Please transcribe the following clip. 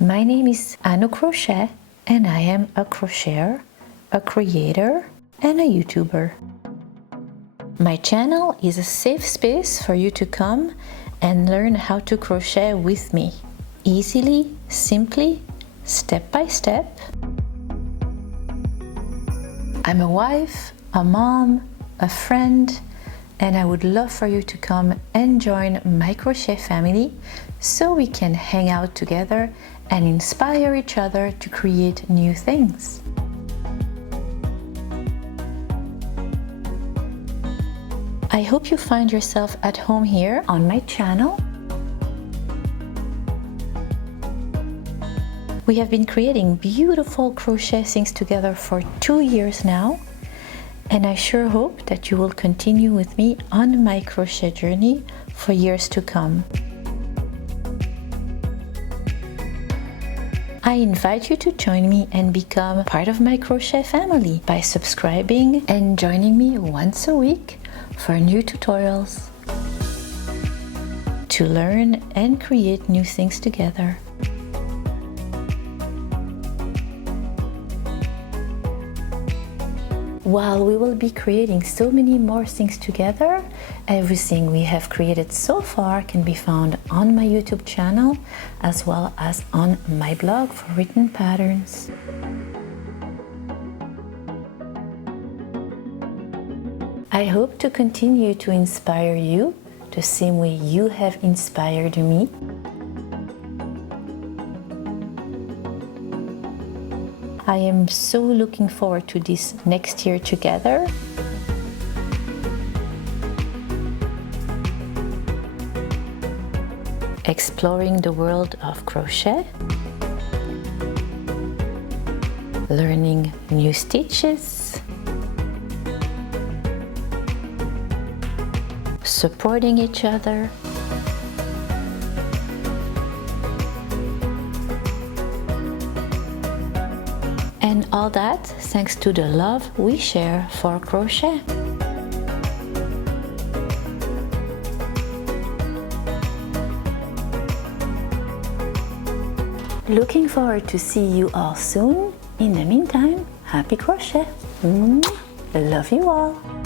My name is Annoo Crochet and I am a crocheter, a creator, and a YouTuber. My channel is a safe space for you to come and learn how to crochet with me, easily, simply, step by step. I'm a wife, a mom, a friend, and I would love for you to come and join my crochet family so we can hang out together and inspire each other to create new things. I hope you find yourself at home here on my channel. We have been creating beautiful crochet things together for 2 years now, and I sure hope that you will continue with me on my crochet journey for years to come. I invite you to join me and become part of my crochet family by subscribing and joining me once a week for new tutorials to learn and create new things together. While we will be creating so many more things together, everything we have created so far can be found on my YouTube channel as well as on my blog for written patterns. I hope to continue to inspire you the same way you have inspired me. I am so looking forward to this next year together. Exploring the world of crochet, learning new stitches, supporting each other, and all that thanks to the love we share for crochet. Looking forward to see you all soon. In the meantime, happy crochet. Love you all.